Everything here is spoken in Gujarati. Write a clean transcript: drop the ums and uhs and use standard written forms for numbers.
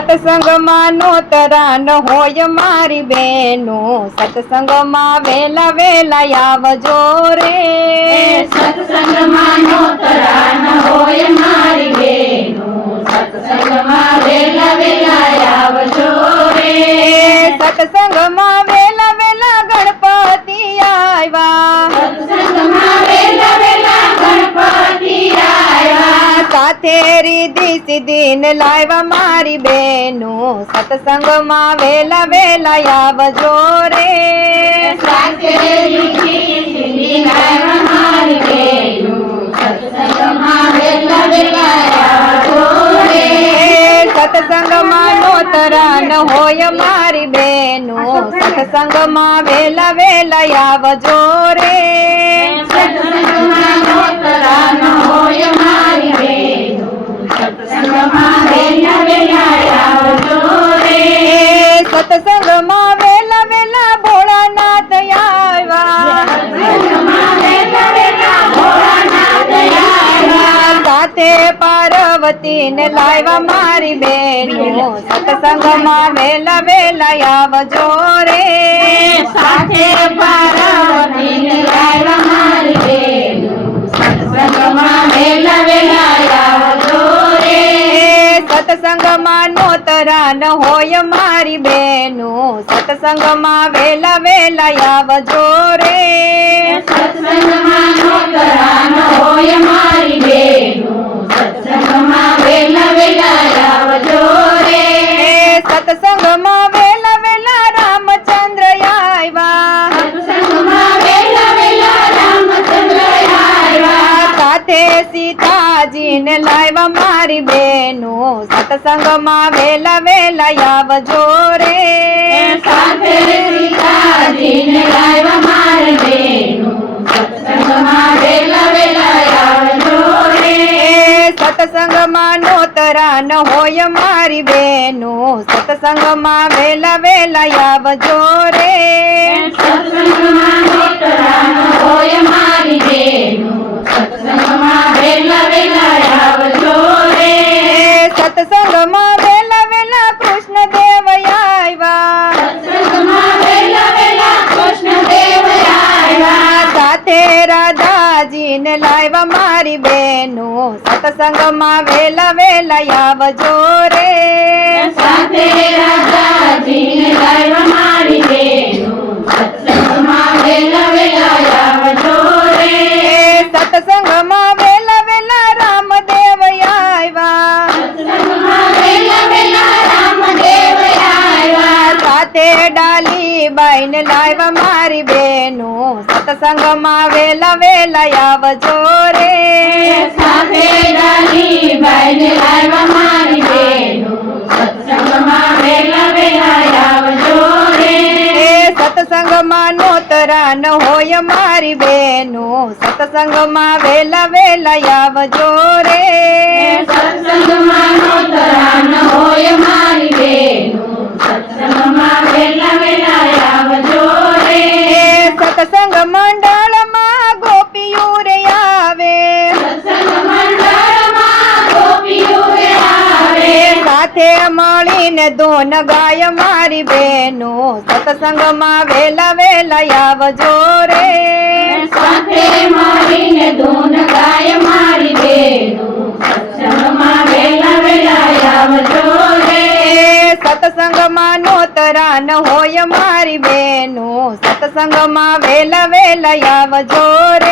સત્સંગમાં નોતરા ન હોય મારી બેનો, સત્સંગમાં વેલા વેલા આવજો રે. સત્સંગમાં નોતરા ન હોય મારી બેનો, સત્સંગમાં વેલા વેલા આવજો રે. સત્સંગમાં વેલા વેલા ગણપતિ આવ્યા, સત્સંગમાં વેલા વેલા ગણપતિ આવ્યા. સાથે રીધી સીધી ને લાવ્યા મારી બેનો, સત્સંગમાં વેલા વેલા આવજો રે. સાથે રીધી સીધી લાવ્યા મારી બેનો, સત્સંગમાં વેલા વેલા આવજો રે. સત્સંગમાં નોતરા ન હોય મારી બેનો, સત્સંગમાં વેલા વેલા આવજો રે. સત્સંગમાં નોતરા ન હોય મારી બેનો, સત્સંગમાં વેલા વેલા આવજો રે. સત્સંગમાં વેલા વેલા ભોળાનાથ આવ્યા, સત્સંગમાં વેલા વેલા ભોળાનાથ આવ્યા. સાથે પાર્વતી ને લાવ્યા મારી બેનો, સત્સંગમાં વેલા વેલા આવજો રે. સાથે પાર્વતીને લાવ્યા મારી બેનો, સત્સંગમાં વેલા વેલા આવજો રે. સત્સંગમાં નોતરા ન હોય મારી બેનો, સત્સંગમાં વેલા વેલા આવજો રે. સત્સંગમાં નોતરા ન હોય મારી બેનો, સત્સંગમાં વેલા વેલા આવજો રે. સત્સંગમાં વેલા વેલા રામચંદ્ર આવ્યા, સત્સંગમાં વેલા વેલા રામચંદ્ર આવ્યા. સાથે સીતાજી ને લાવ્યા મારી બેનો, સત્સંગમાં વેલા વેલા આવજો રે. સાથે સીતાજીને લાવ્યા મારી બેનો, સત્સંગમાં વેલા વેલા આવજો રે. સત્સંગમાં નોતરા ન હોય મારી બેનો, સત્સંગમાં વેલા વેલા આવજો રે. સત્સંગમાં નોતરા ન હોય મારી બેનો, સત્સંગમાં વેલા વેલા આવજો રે. સત્સંગમાં વેલા વેલા કૃષ્ણ દેવ આવ્યા, સત્સંગમાં વેલા વેલા કૃષ્ણદેવ આવ્યા. સાથે રાધાજી ને લાવ્યા મારી બેનો, સત્સંગમાં વેલા વેલા આવજો રે. સાથે રાધાજીને લાવ્યા મારી બેનો, સત્સંગમાં વેલા વેલા આવજો રે. સત્સંગમાં વેલા વેલા રામદેવ આવ્યા, સત્સંગમાં વેલા વેલા રામદેવ આવ્યા. સાથે ડાલીબાઈ ને લાવ્યા મારી બેનો, સત્સંગમાં વેલા વેલા આવજો રે. સાથે ડાલીબાઈને લાવ્યા મારી બેનો, સત્સંગમાં વેલા વેલા આવજો રે. સત્સંગમાં નોતરા ન હોય મારી બેનો, સત્સંગમાં વેલા વેલા આવજો રે. સત્સંગમાં નોતરા ન હોય મારી બેનો, સત્સંગમાં વેલા વેલા આવજો રે. સત્સંગ મંડળમાં ગોપીઓ રે આવે, સત્સંગ મંડળમાં ગોપીઓ આવે. સાથે મળીને ધોન ગાય મારી બેનો, સત્સંગમાં વેલા વેલા આવજો રે. સાથે મળીને ધૂન ગાય મારી બેનો, સત્સંગમાં વેલા વેલા આવજો રે. સત્સંગમાં નોતરા ન હોય મારી બેનો, સત્સંગમાં વેલા વેલા આવજો રે.